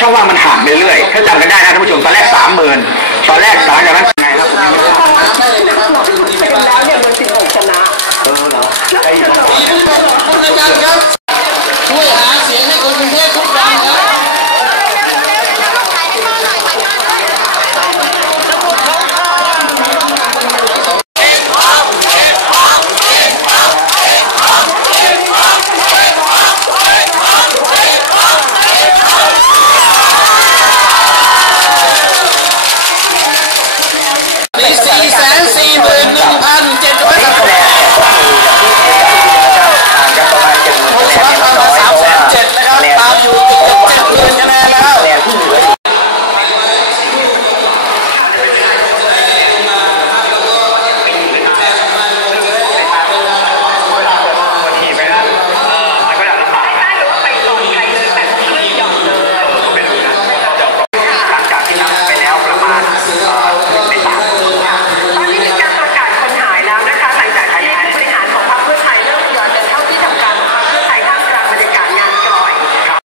ช่องว่างมันห่างไปเรื่อยถ้าจำกันได้นะท่านผู้ชมตอนแรกสามหมื่นตอนแรก